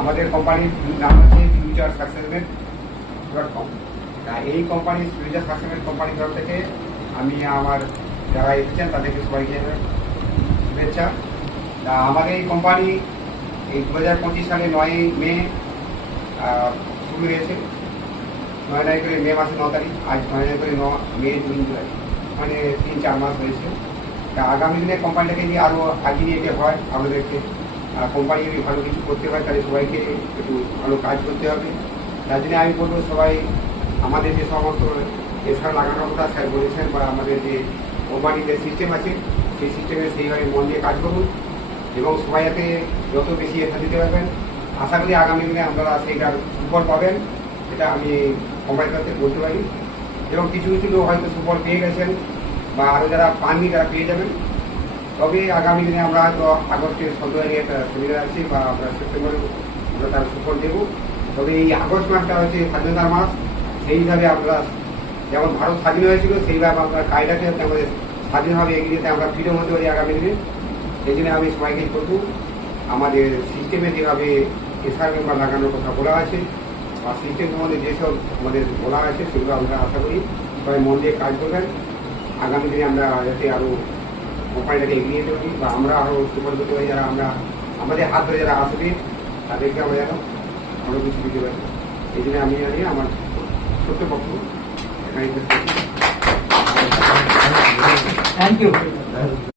আমাদের কোম্পানির নাম হচ্ছে ফিউচার সাকসেসমেন্ট.com। এই কোম্পানি ফিউচার সাকসেসমেন্ট কোম্পানির তরফ থেকে আমি আমার যারা এসেছেন তাদেরকে সবাইকে শুভেচ্ছা। তা আমাদের এই কোম্পানি এই 2025 সালে 9 মে শুরু হয়েছে। 9 তারিখ করে মে মাসে 9 তারিখ, আজ 9 তারিখ করে 9 মে 2 জুলাই, মানে 3-4 মাস হয়েছে। তা আগামী দিনে কোম্পানিটাকে যদি আরও এগিয়ে নিয়ে যেতে হয়, আমাদেরকে কোম্পানি যদি ভালো কিছু করতে হয় তাহলে সবাইকে একটু ভালো কাজ করতে হবে। তার জন্য আমি বলবো সবাই আমাদের যে সমস্ত এসআর লাগানোর কথা স্যার বলেছেন, বা আমাদের যে কোম্পানিতে সিস্টেম আছে সেই সিস্টেমে সেইভাবে মন দিয়ে কাজ করুন এবং সবাই যাতে যত বেশি এফার্ট দিতে পারবেন। আশা করি আগামী দিনে আপনারা সেইটার সুফল পাবেন, এটা আমি কোম্পানির কাছে বলতে পারি। এবং কিছু কিছু লোক হয়তো সুফল পেয়ে গেছেন বা আরও যারা পাননি তারা পেয়ে যাবেন। তবে আগামী দিনে আমরা হয়তো আগস্টের 17 তারিখে একটা সুবিধা আছে, বা আমরা সেপ্টেম্বরে আমরা তার সুফল দেব। তবে এই আগস্ট মাসটা হচ্ছে স্বাধীনতার মাস, সেই হিসাবে আমরা যেমন ভারত স্বাধীন হয়েছিল সেইভাবে আমরা কাজটাকে আমাদের স্বাধীনভাবে এগিয়ে যেতে আমরা ফ্রিডম হতে পারি আগামী দিনে। সেই জন্য আমি সবাইকে বলবো আমাদের সিস্টেমে যেভাবে এসআর মেম্বার লাগানোর কথা বলা আছে বা সিস্টেম সম্বন্ধে যেসব আমাদের বলা আছে সেগুলো আমরা আশা করি সবাই মন দিয়ে কাজ করবেন। আগামী দিনে আমরা যাতে আরও কোম্পানিটাকে এগিয়ে যেতে পারি বা আমরা আরও সুফল করতে পারি, যারা আমরা আমাদের হাত ধরে যারা আসবে তাদেরকে আমরা যেন আরও কিছু দিতে পারি। এই জন্য আমি জানি আমার ছোট্ট পক্ষ এখানে থ্যাংক ইউ।